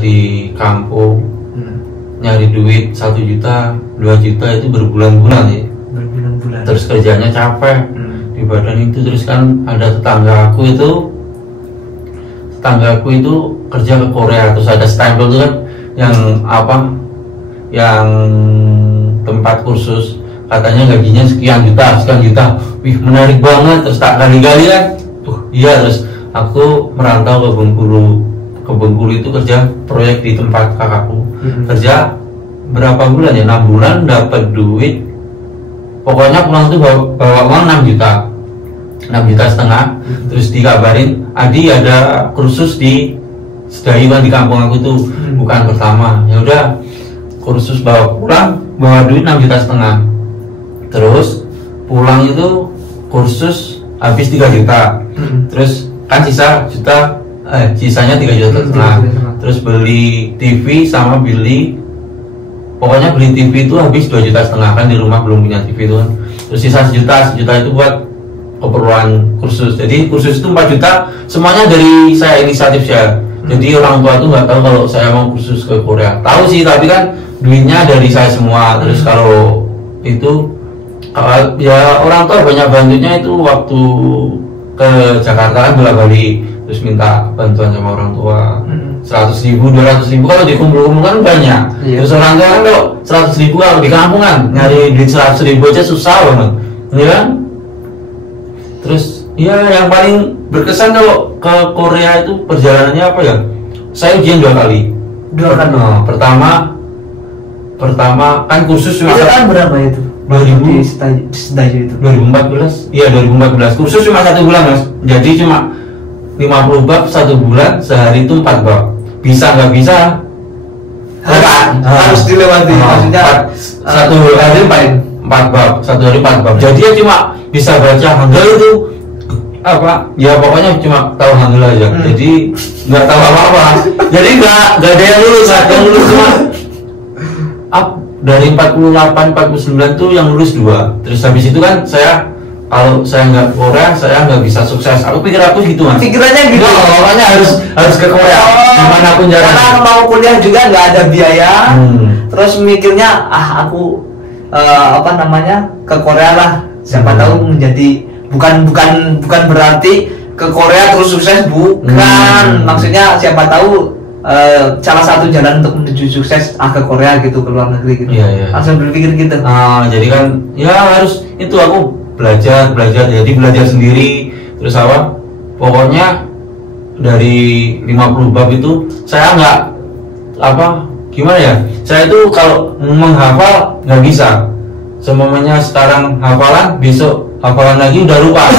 di kampung nyari duit 1 juta 2 juta itu berbulan-bulan ya. Berbulan-bulan. Terus kerjanya capek di badan itu. Terus kan ada tetanggaku itu kerja ke Korea, terus ada stempel itu kan yang apa, yang tempat kursus katanya gajinya sekian juta, wih menarik banget. Terus tak kali-kali kan, iya. Terus aku merantau ke Bengkulu itu kerja proyek di tempat kakakku. Kerja berapa bulan ya, 6 bulan dapat duit, pokoknya pulang tuh bawa uang 6 juta setengah. Terus dikabarin, Adi ada kursus di Sedayu di kampung aku tuh, bukan pertama. Ya udah, kursus bawa duit 6 juta setengah. Terus pulang itu kursus habis 3 juta. Terus kan sisanya 3 juta setengah. Terus beli TV sama pokoknya beli TV itu habis 2 juta setengah, kan di rumah belum punya TV itu kan. Terus sisa sejuta itu buat keperluan kursus. Jadi kursus itu 4 juta semuanya dari saya, inisiatif saya. Jadi orang tua itu nggak tahu kalau saya mau kursus ke Korea. Tahu sih, tapi kan duitnya dari saya semua. Terus kalau itu ya orang tua banyak bantunya itu waktu ke Jakarta kan bolak-balik, terus minta bantuan sama orang tua 100.000, 200.000 kalau dikumpul-kumpul kan banyak. Terus orang tua kan kalau 100.000 kalau di kampung kan nyari duit 100.000 aja susah banget, ya kan? Terus ya yang paling berkesan kalau ke Korea itu perjalanannya apa ya? Saya ujian 2 kali. Pertama kan kursus cuma tahun berapa itu? 2000 di Sedayu itu 2014. Iya 2014. Kursus cuma 1 bulan mas. Jadi cuma 50 bab 1 bulan, sehari itu 4 bab. Bisa nggak bisa? Harus dilewati. Maksudnya 1 hari 4 bab, 1 hari 4 bab. Jadi ya cuma bisa baca Hangul itu apa? Ya pokoknya cuma tahu Hangul aja. Jadi nggak tahu apa-apa. Jadi nggak ada yang lulus, cuma dari 48, 49 tuh yang lulus 2. Terus habis itu kan kalau saya nggak ke Korea, saya nggak bisa sukses. Aku pikir aku gitu mas. Pikirannya gitu. Makanya harus ke Korea. Gimana pun caranya. Karena mau kuliah juga nggak ada biaya. Terus mikirnya aku ke Korea lah. Siapa tahu menjadi bukan berarti ke Korea terus sukses, bukan. Maksudnya siapa tahu salah satu jalan untuk menuju sukses ke Korea gitu, ke luar negeri gitu. Iya. Langsung berpikir gitu. Jadi kan ya harus itu, aku belajar jadi belajar sendiri. Terus pokoknya dari 50 bab itu saya nggak gimana ya, saya itu kalau menghafal nggak bisa. Semuanya sekarang hafalan, besok hafalan lagi udah lupa.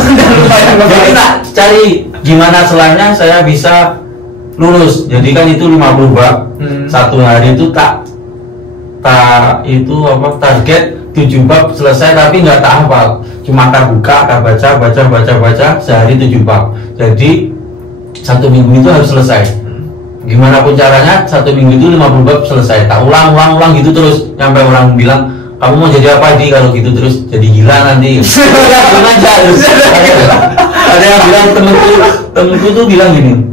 Jadi tak cari gimana selanya saya bisa lulus. Jadi kan itu 50 bab. 1 hari itu target 7 bab selesai, tapi nggak tak hafal. Cuma tak buka, tak baca sehari 7 bab. Jadi 1 minggu itu harus selesai. Gimana pun caranya 1 minggu itu 50 bab selesai. Tak ulang gitu terus sampai orang bilang, kamu mau jadi apa di kalau gitu terus? Jadi gila nanti. Ada yang bilang, temenku tuh bilang gini,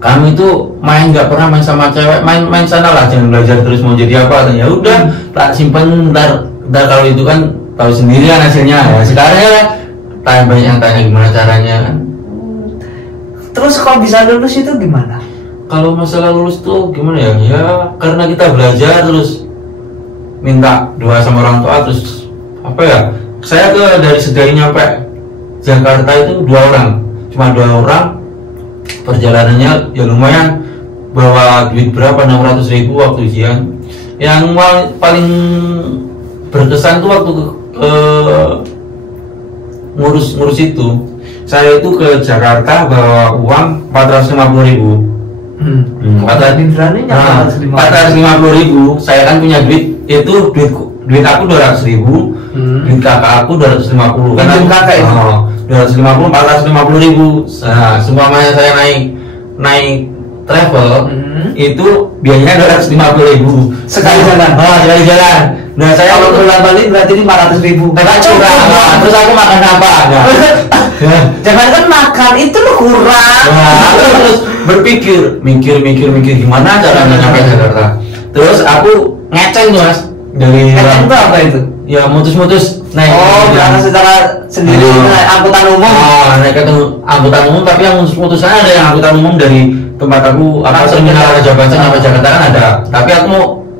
kamu itu nggak pernah main sama cewek, main sana lah, jangan belajar terus mau jadi apa. Ya udah, tak simpen, ntar kalau itu kan tahu sendiri kan hasilnya. Ya sekarang ya banyak yang tanya gimana caranya kan. Terus kalau bisa lulus itu gimana? Kalau masalah lulus tuh gimana ya? Ya karena kita belajar terus minta doa sama orang tua, terus saya dari Sedayu nyampe Jakarta itu 2 orang, cuma 2 orang. Perjalanannya ya lumayan, bawa duit berapa, 600.000 waktu ujian. Yang paling berkesan tuh waktu ngurus itu, saya itu ke Jakarta bawa uang 450.000. 450.000. Saya kan punya duit, itu duit aku 200.000, duit kakak aku 250. Kan kakak itu 250, 450.000. Nah, semuanya saya naik travel itu biayanya 250.000 sekali jalan. Sekali jalan. Nah saya kalau bolak-balik berarti 500.000. nggak curang. Terus aku makan apa? Nah, jangan kan makan itu lo kurang. nah, aku terus berpikir, mikir gimana caranya nyampe Jakarta. Terus aku ngeceng tuh mas dari Ngeceng itu apa itu? ya mutus naik Berangkat secara sendiri naik angkutan umum. naik ke angkutan umum, tapi yang mutusan ada yang angkutan umum dari tempat aku terminal Raja Baca sampai Jakarta kan ada,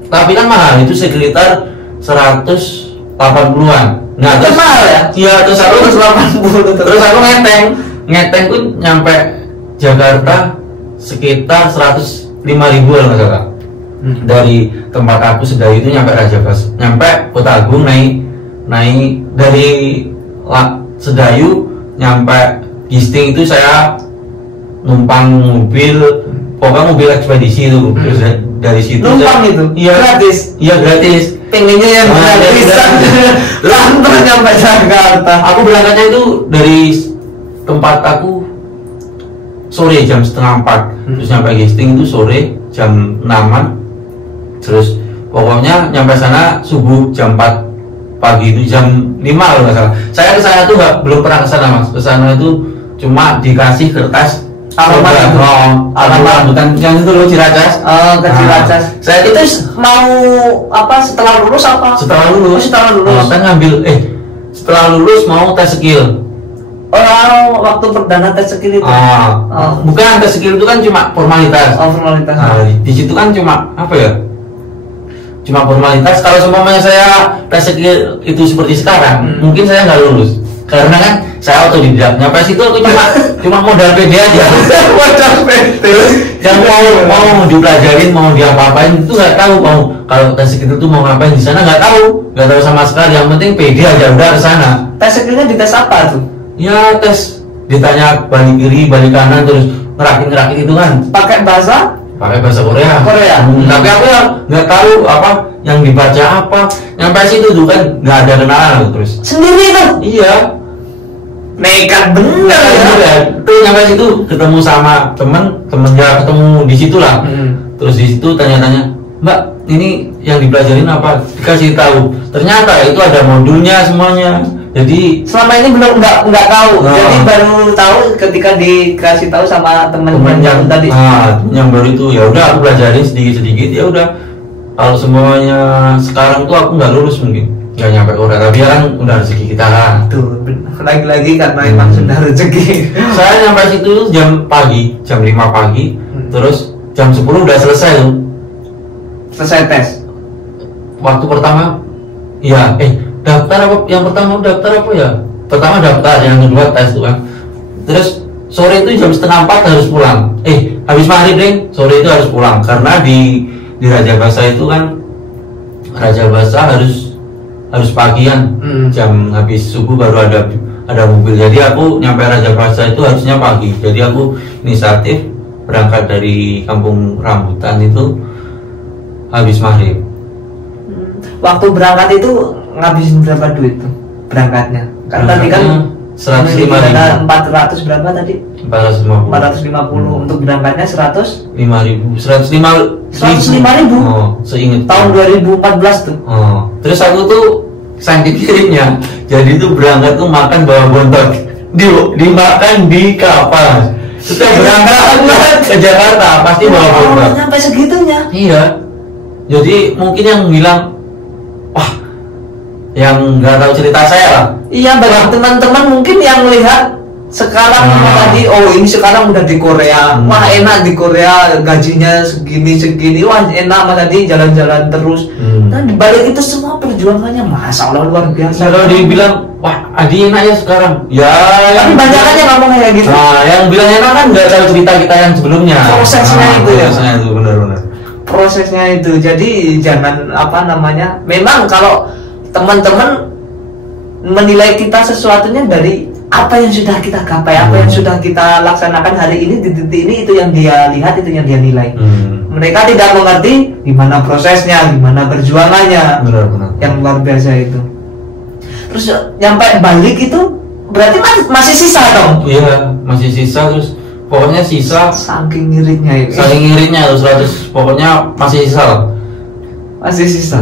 tapi kan mahal, itu sekitar 180-an. Nah Itu mahal ya? Iya, terus aku 180 terus aku ngeteng pun nyampe Jakarta sekitar 105.000 nggak salah. Dari tempat aku Sedayu itu nyampe Raja Bas, nyampe Kota Agung naik dari Sedayu nyampe Gisting itu saya numpang mobil, pokoknya mobil ekspedisi itu. Terus dari situ numpang itu gratis. Iya gratis. Pengennya yang gratisan. Lantar nyampe Jakarta. Aku berangkatnya itu dari tempat aku sore jam 3:30, terus nyampe Gisting itu sore jam 6-an. Terus pokoknya nyampe sana subuh jam 4 pagi, itu jam 5 kalau nggak salah. Saya ke sana tuh belum pernah ke sana mas. Ke sana itu cuma dikasih kertas alamat rambutan yang itu loh Ciracas. Ke Ciracas. Saya Itu mau apa setelah lulus apa? setelah lulus kan ngambil setelah lulus mau tes skill. Waktu perdana tes skill itu. Bukan, tes skill itu kan cuma formalitas. Formalitas. Nah, di situ kan cuma apa ya? Cuma formalitas. Kalau semuanya saya tes skill itu seperti sekarang, mungkin saya nggak lulus. Karena kan saya otodidak. Nyampe situ aku cuma modal PD aja. Modal PD. Yang mau dipelajarin, mau diapa-apain itu nggak tahu. Mau kalau tes skill itu mau ngapain di sana nggak tahu sama sekali. Yang penting PD aja udah ke sana. Tes skillnya dites apa tuh? Ya tes, ditanya balik kiri, balik kanan, terus ngerakit itu kan. Pakai bahasa Korea. Tapi aku ya nggak tahu apa yang dibaca apa. Nyampe situ tuh kan nggak ada kenalan terus. Sendiri tuh? Iya. Nekat bener ya. Tuh nyampe situ ketemu sama temennya, ketemu di situ lah. Terus di situ tanya-tanya, Mbak, ini yang dipelajarin apa? Dikasih tahu. Ternyata itu ada modulnya semuanya. Jadi selama ini belum nggak tahu. Jadi baru tahu ketika dikasih tahu sama teman-teman yang tadi. Yang baru itu ya udah aku pelajarin sedikit ya udah. Kalau semuanya sekarang tuh aku nggak lulus mungkin, nggak nyampe Korea. Tapi ya kan udah rezeki kita kan. Tuh lagi-lagi karena emang sudah rezeki. Saya nyampe situ jam 5 pagi. Terus jam 10 udah selesai tuh. Selesai tes. Waktu pertama, ya daftar apa? Yang pertama daftar apa ya? Pertama daftar, yang kedua tes tuh kan. Terus sore itu jam 3:30 harus pulang. Habis maghrib deh, sore itu harus pulang karena di Raja Basa itu kan Raja Basa harus pagian. Jam habis subuh baru ada mobil. Jadi aku nyampe Raja Basa itu harusnya pagi. Jadi aku inisiatif berangkat dari Kampung Rambutan itu habis maghrib. Waktu berangkat itu ngabisin berapa duit tuh berangkatnya? Kan tadi kan 105.000. 400 berapa tadi? 450 untuk berangkatnya 105.000. 105.000. Seingat tahun 2014 tuh. Terus aku tuh saking kirimnya, jadi tuh berangkat tuh makan bawa bontot, dimakan di kapal. Setiap berangkat ke Jakarta pasti bawa bontot. Sampai segitunya? Iya. Jadi mungkin yang bilang, wah, yang nggak tahu cerita saya lah. Iya, banyak teman-teman mungkin yang lihat sekarang tadi, ini sekarang udah di Korea, wah enak di Korea, gajinya segini, wah enak mas tadi jalan-jalan terus. Dan dibalik itu semua perjuangannya, masya Allah luar biasa. Kalau dibilang, wah Adi enak ya sekarang, ya. Tapi banyak kan yang ngomong kayak gitu. Nah, yang bilang enak kan nggak tahu cerita kita yang sebelumnya. Prosesnya itu ya. Prosesnya itu benar-benar. Prosesnya itu, jadi jangan memang kalau teman-teman menilai kita sesuatunya dari apa yang sudah kita gapai, apa yang sudah kita laksanakan hari ini di titik ini, itu yang dia lihat, itu yang dia nilai. Mereka tidak mengerti gimana prosesnya, gimana perjuangannya. Benar-benar. Yang luar biasa itu. Terus nyampe balik itu berarti masih sisa dong? Iya, masih sisa. Terus pokoknya sisa. Saking ngiritnya itu. Saking ngiritnya 100, pokoknya masih sisa. Masih sisa.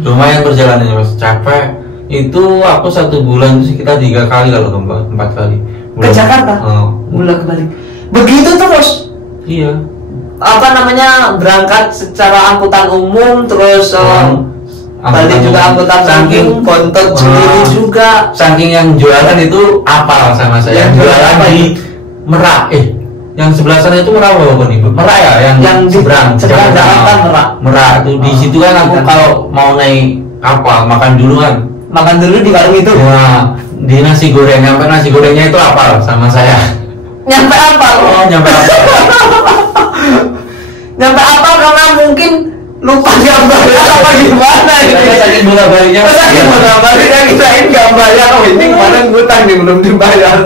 Lumayan perjalanannya Mas, capek. Itu aku 1 bulan itu sekitar 3 kali kalau 4 kali. Ke Jakarta? Bolak balik. Begitu terus? Iya. Apa namanya, berangkat secara angkutan umum terus balik juga angkutan umum, bontot sendiri juga. Saking yang jualan itu apal sama saya. Yang jualan di Merak, yang sebelah sana itu Merak apa nih? Merak ya, yang seberang Jakarta Merak. Merak itu di situ kan aku kalau mau naik kapal makan dulu kan. Makan dulu di warung itu. Nah, di nasi goreng, nyampe nasi gorengnya itu apal sama saya. Nyampe apal? Oh, nyampe apal. Nyampe apal karena mungkin lupa gambarnya apa gimana ini? Saking bolak-baliknya. Saking bolak-baliknya kirain nggak bayar. Oh ini kemarin ngutang nih belum dibayar.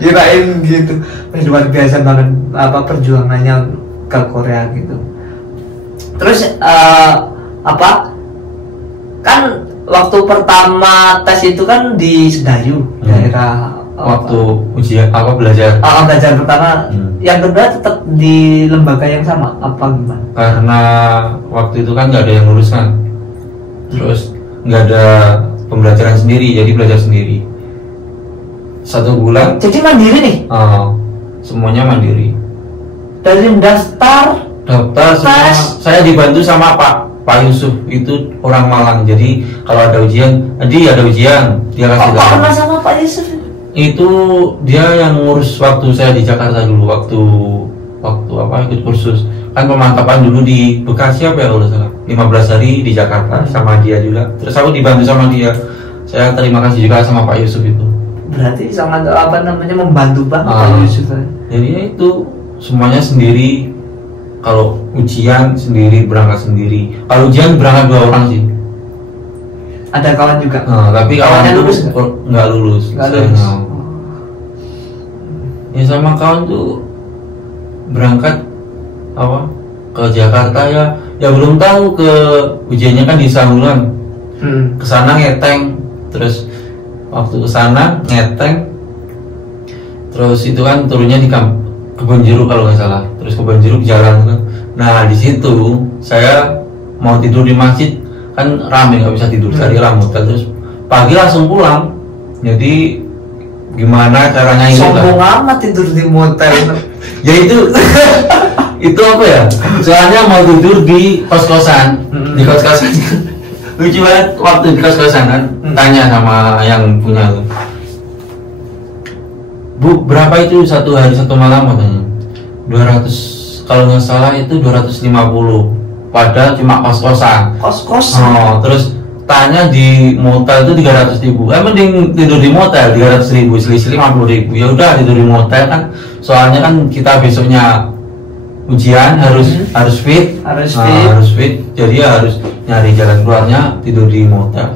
Kirain gitu. Luar biasa banget apa perjuangannya ke Korea gitu. Terus kan waktu pertama tes itu kan di Sedayu, daerah waktu ujian belajar. Belajar pertama. Yang kedua tetap di lembaga yang sama apa gimana? Karena waktu itu kan nggak ada yang lulus kan, terus nggak ada pembelajaran sendiri, jadi belajar sendiri 1 bulan. Jadi mandiri nih? Semuanya mandiri. Dari daftar semua. Saya dibantu sama Pak Yusuf, itu orang Malang. Jadi kalau ada ujian, dia kasih tahu. Kok kenal sama Pak Yusuf? Itu dia yang ngurus waktu saya di Jakarta dulu, waktu ikut kursus. Kan pemantapan dulu di Bekasi apa ya kalau salah, 15 hari di Jakarta sama dia juga. Terus aku dibantu sama dia. Saya terima kasih juga sama Pak Yusuf itu. Berarti sangat membantu banget Pak Yusuf. Jadi ya itu semuanya sendiri. Kalau ujian sendiri, berangkat sendiri. Kalau ujian berangkat 2 orang sih. Ada kawan juga. Tapi kawan itu nggak lulus. Ya sama kawan tuh berangkat ke Jakarta ya belum tahu ke ujiannya kan di Sahulan. Kesana ngeteng, terus waktu kesana ngeteng, terus itu kan turunnya di Kebonjeruk kalau nggak salah. Terus Kebonjeruk jalan kan. Nah di situ saya mau tidur di masjid, kan rame nggak bisa tidur, cari hotel. Terus pagi langsung pulang. Jadi gimana caranya itu? Sombong amat tidur di motel. Ya itu itu apa ya? Soalnya mau tidur di kos-kosan, di kos-kosan. Lucu banget waktu di kos-kosan kan, tanya sama yang punya tuh, Bu, berapa itu 1 hari 1 malam katanya? 200, kalau nggak salah itu 250. Padahal cuma kos-kosan. Terus tanya di motel itu 300.000. Mending tidur di motel 300.000, selisih 50.000. Ya udah tidur di motel kan. Soalnya kan kita besoknya ujian harus fit. Harus fit. Jadi ya harus nyari jalan keluarnya, tidur di motel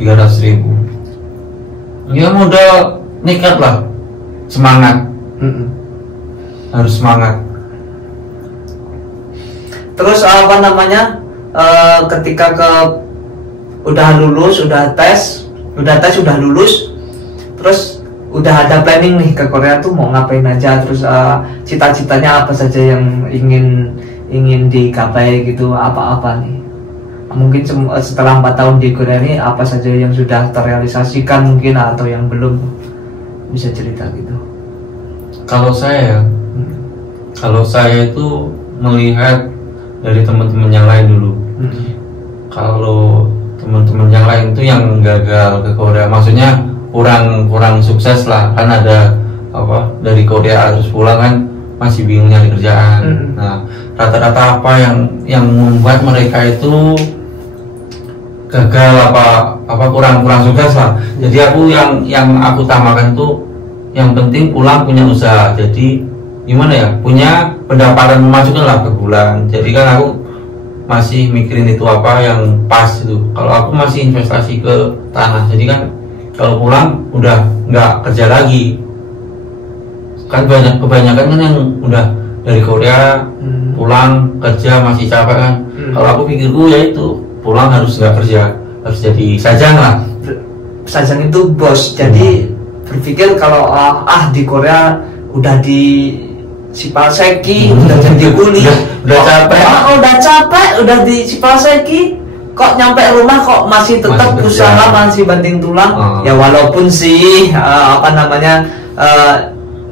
300.000. Ya modal nekat lah. Semangat. Harus semangat. Terus ketika udah lulus, udah tes, udah lulus, terus udah ada planning nih ke Korea tuh mau ngapain aja, terus cita-citanya apa saja yang ingin digapai gitu, apa-apa nih? Mungkin setelah 4 tahun di Korea ini apa saja yang sudah terrealisasikan mungkin atau yang belum, bisa cerita gitu? Kalau saya itu melihat dari teman-teman yang lain dulu. Kalau teman-teman yang lain itu yang gagal ke Korea, maksudnya kurang sukses lah, kan ada dari Korea harus pulang kan masih bingung nyari kerjaan. Nah, rata-rata apa yang membuat mereka itu gagal kurang sukses lah. Jadi aku yang aku utamakan tuh yang penting pulang punya usaha. Jadi gimana ya, punya pendapatan memasukkan lah per bulan. Jadi kan aku masih mikirin itu apa yang pas itu. Kalau aku masih investasi ke tanah, jadi kan kalau pulang udah nggak kerja lagi. Kan kebanyakan kan yang udah dari Korea pulang kerja masih capek kan. Kalau aku pikirku ya itu pulang harus nggak kerja, harus jadi sajang lah. Sajang itu bos. Jadi berpikir kalau di Korea udah di Sipalseki, udah jadi kuli, udah capek, udah di Sipalseki, kok nyampe rumah kok masih tetap Masih usaha, kerja. masih banting tulang. Ya walaupun sih apa namanya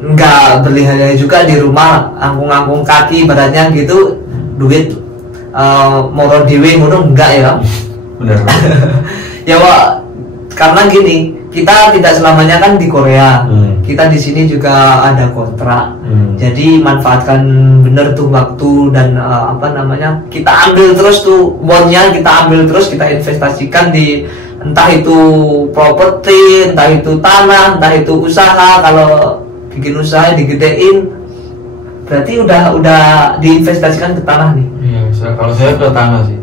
nggak berlihat juga di rumah, angkung-angkung kaki badannya gitu, duit moro dewe ngono enggak ya. Bener. Ya Wak, karena gini, kita tidak selamanya kan di Korea. Kita di sini juga ada kontrak. Jadi manfaatkan bener tuh waktu dan apa namanya, kita ambil terus tuh bonnya, kita ambil terus, kita investasikan di entah itu properti, entah itu tanah, entah itu usaha. Kalau bikin usaha digedein, berarti udah diinvestasikan ke tanah nih. Iya, kalau saya ke tanah sih.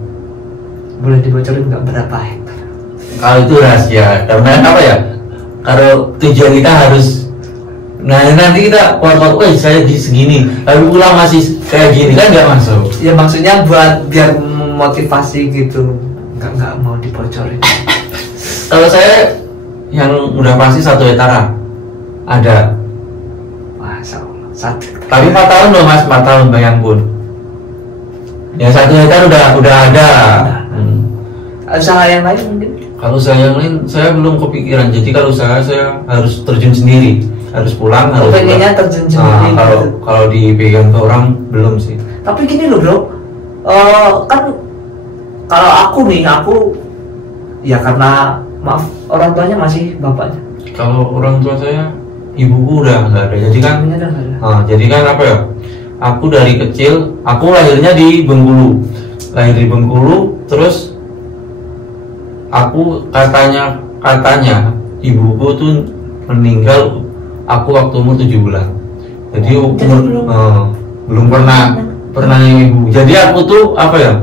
Boleh dibocorin nggak berapa hektar? Kalau itu rahasia, karena apa ya? Kalau tujuan kita harus, nah nanti kita keluar saya di segini, tapi pulang masih kayak gini kan nggak masuk. Ya maksudnya buat biar memotivasi gitu, nggak mau dibocorin. Kalau saya yang udah pasti 1 hektar ada. Masya Allah, 1 hektar. Tapi 4 tahun loh mas, 4 tahun bayang pun. Ya 1 hektar udah ada. Usaha yang lain mungkin? Kalau saya yang lain, saya belum kepikiran. Jadi kalau usaha saya harus terjun sendiri, harus pulang, harus pengennya terjun sendiri. Kalau dipegang ke orang belum sih. Tapi gini loh bro, kan kalau aku ya karena maaf orang tuanya masih bapaknya. Kalau orang tua saya, ibuku udah nggak ada. Jadi kan, Ibunya udah nggak ada. jadi kan apa ya? Aku dari kecil, aku lahirnya di Bengkulu, terus aku katanya ibuku tuh meninggal aku waktu umur 7 bulan. Jadi belum pernah ibu. Jadi aku tuh apa ya?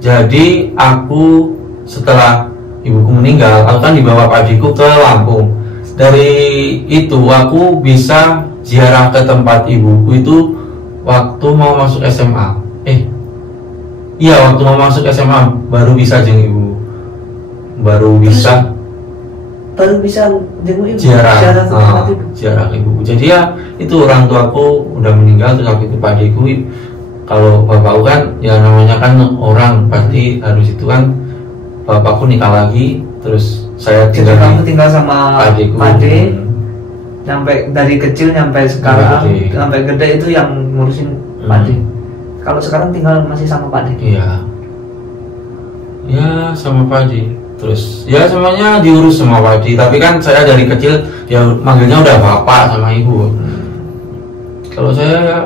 Jadi aku setelah ibuku meninggal, aku kan dibawa pakjiku ke Lampung. Dari itu aku bisa ziarah ke tempat ibuku itu waktu mau masuk SMA. Iya, waktu mau masuk SMA baru bisa jeng ibu. Baru bisa jenguk ibu, ziarah ibu. Jadi ya itu orang tuaku udah meninggal, terus aku itu padiku. Kalau bapakku kan ya namanya kan orang pasti harus itu kan, bapakku nikah lagi, terus saya jadi kamu tinggal sama Pade, sampai dari kecil sampai sekarang sampai gede itu yang ngurusin Pade. Kalau sekarang tinggal masih sama Pade? Iya, ya sama Pade. Terus ya semuanya diurus sama Wadi, tapi kan saya dari kecil ya manggilnya udah bapak sama ibu. Kalau saya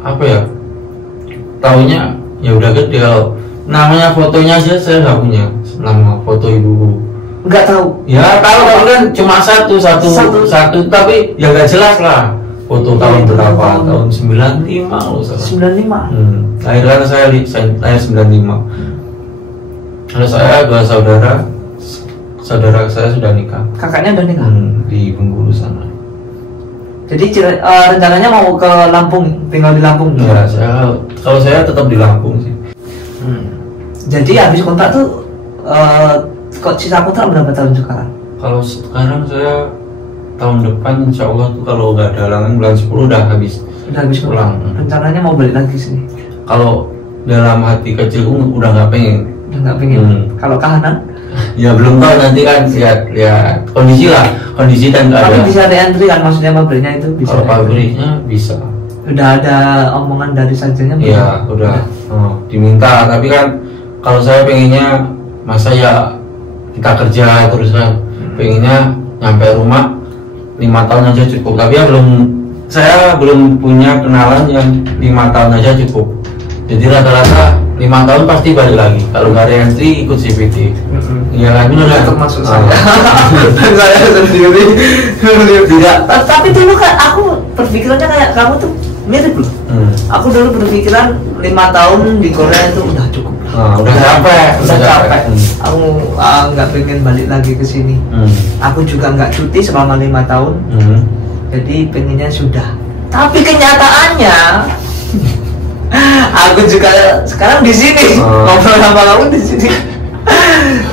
apa ya, taunya ya udah gede. Kalau namanya fotonya aja saya nggak punya nama foto ibuku. Nggak tahu? Ya tahu kan cuma satu, tapi ya nggak jelas lah. Foto tahun berapa? Tahun 95 loh salah. 95. Lahir saya lahir 95. Kalau saya 2 saudara saya sudah nikah. Kakaknya udah nikah? Di Bengkulu sana. Jadi rencananya mau ke Lampung, tinggal di Lampung? Ya, kalau saya tetap di Lampung sih. Jadi habis kontrak tuh kok sisa kontrak berapa tahun sekarang? Kalau sekarang saya tahun depan insya Allah tuh kalau nggak ada halangan bulan 10 udah habis. Udah habis pulang. Rencananya mau balik lagi sini? Kalau dalam hati kecilku udah nggak pengen. Udah nggak pengen. Kalau kahanan? Ya belum tahu, nanti kan lihat kondisi dan keadaan. Tapi bisa reentry kan, maksudnya pabriknya itu bisa? Kalau pabriknya bisa. Udah ada omongan dari sajanya? Iya udah. Diminta, tapi kan kalau saya pengennya masa ya kita kerja terus kan, pengennya nyampe rumah 5 tahun aja cukup. Tapi ya saya belum punya kenalan yang 5 tahun aja cukup. Jadi rata-rata 5 tahun pasti balik lagi. Kalau nggak reentry ikut CPT. Iya kan, udah termasuk saya. Dan saya sendiri tidak. Tapi dulu kan aku berpikirannya kayak kamu tuh mirip loh. Aku dulu berpikiran 5 tahun di Korea itu udah cukup. Udah capek. Aku nggak pengen balik lagi ke sini. Aku juga nggak cuti selama 5 tahun. Jadi pengennya sudah. Tapi kenyataannya aku juga sekarang di sini ngobrol sama kamu di sini.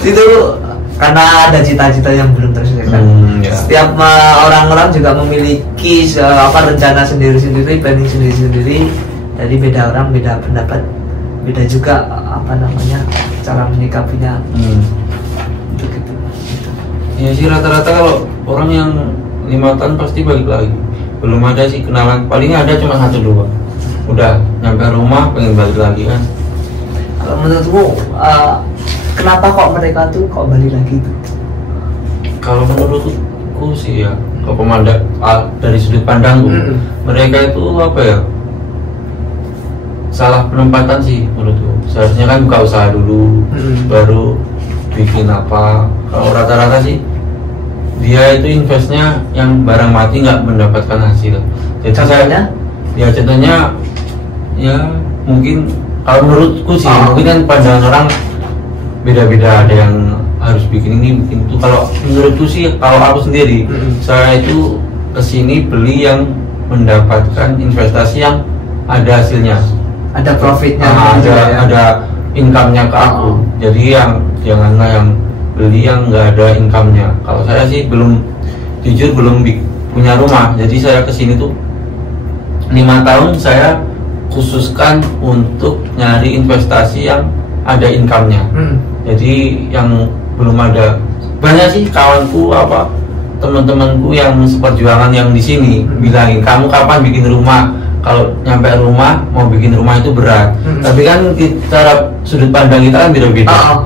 Itu karena ada cita-cita yang belum terselesaikan. Setiap orang-orang juga memiliki rencana sendiri-sendiri, planning sendiri-sendiri. Jadi beda orang beda pendapat. beda juga apa namanya cara menyikapinya. Gitu. Ya sih rata-rata kalau orang yang 5 tahun pasti balik lagi. Belum ada sih kenalan, paling ada cuma 1-2. Udah nyampe rumah pengen balik lagi kan. Kalau menurutmu kenapa kok mereka tuh kok balik lagi itu? Kalau menurutku sih ya, kalau pemandang dari sudut pandangku, mereka itu apa ya? Salah penempatan sih menurutku. Seharusnya kan buka usaha dulu, baru bikin apa. Kalau rata-rata sih dia itu investnya yang barang mati nggak mendapatkan hasil. Jadi Contohnya? Contohnya ya mungkin kalau menurutku sih mungkin kan pandangan orang beda-beda, ada yang harus bikin ini bikin itu. Kalau menurutku sih, kalau aku sendiri saya itu kesini beli yang mendapatkan investasi yang ada hasilnya, ada profitnya, ada income-nya ke aku. Jadi yang janganlah yang beli yang nggak ada income-nya. Kalau saya sih jujur belum punya rumah, jadi saya kesini tuh 5 tahun saya khususkan untuk nyari investasi yang ada income-nya. Jadi yang belum ada, banyak sih kawanku teman-temanku yang seperjuangan yang di sini bilangin, kamu kapan bikin rumah? Kalau nyampe rumah mau bikin rumah itu berat. Tapi kan cara sudut pandang kita kan beda-beda.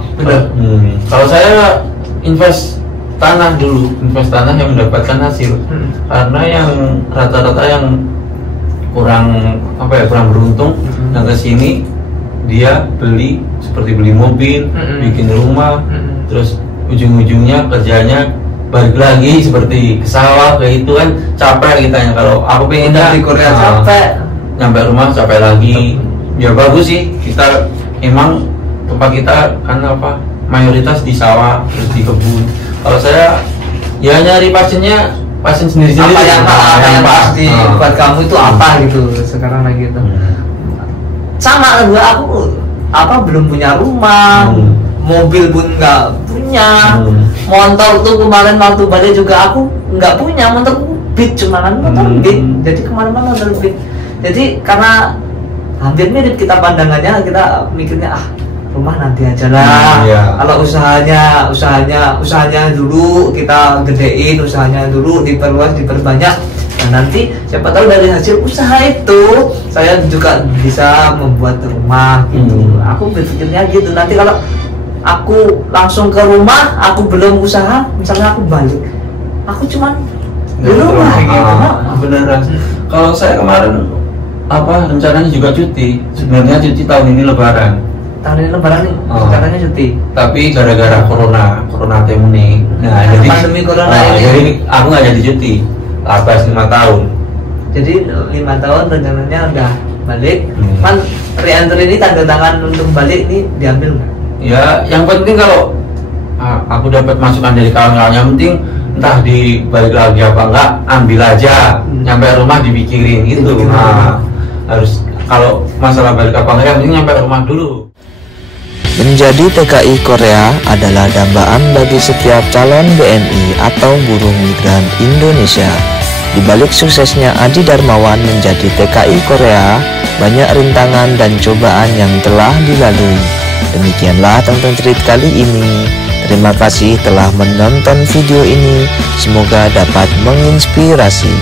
Kalau saya invest tanah dulu, invest tanah yang mendapatkan hasil. Karena yang rata-rata yang kurang kurang beruntung yang kesini dia beli seperti beli mobil, bikin rumah, terus ujung-ujungnya kerjanya balik lagi seperti ke sawah, kayak itu kan capek kitanya. Kalau aku pengen di Korea capek, nyampe rumah capek lagi. Ya bagus sih, kita emang tempat kita kan mayoritas di sawah terus di kebun. Kalau saya ya nyari pasien sendiri-sendiri, apa yang pasti buat kamu itu apa gitu sekarang lagi itu. Sama juga aku belum punya rumah, mobil pun nggak punya, motor tuh kemarin waktu balik juga aku nggak punya, motor Beat cuma kan motor Beat, jadi kemana-mana motor Beat. Jadi karena hampir mirip kita pandangannya, kita mikirnya rumah nanti aja lah. Kalau usahanya dulu kita gedein, usahanya dulu diperluas, diperbanyak. Nah nanti siapa tahu dari hasil usaha itu saya juga bisa membuat rumah gitu. Aku berpikirnya gitu. Nanti kalau aku langsung ke rumah, aku belum usaha, misalnya aku balik, aku cuman di rumah gitu. Beneran. Kalau saya kemarin rencananya juga cuti. Sebenarnya cuti tahun ini Lebaran. Tahun ini Lebaran nih, rencananya cuti. Tapi gara-gara corona temune. Nah, jadi pandemi corona ini. Jadi aku nggak jadi cuti. Atas 5 tahun. Jadi 5 tahun rencananya udah balik. Kan re-entry ini tanda tangan untuk balik ini diambil nggak? Ya, yang penting kalau aku dapat masukan dari kawan-kawan, yang penting entah dibalik lagi apa enggak, ambil aja. Nyampe rumah dipikirin gitu. Harus kalau masalah balik apa enggak, yang penting nyampe rumah dulu. Menjadi TKI Korea adalah dambaan bagi setiap calon BNI atau buruh migran Indonesia. Di balik suksesnya Adi Darmawan menjadi TKI Korea, banyak rintangan dan cobaan yang telah dilalui. Demikianlah tonton treat kali ini. Terima kasih telah menonton video ini. Semoga dapat menginspirasi.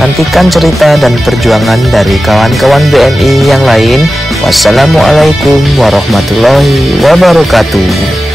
Nantikan cerita dan perjuangan dari kawan-kawan BNI yang lain. Wassalamualaikum warahmatullahi wabarakatuh.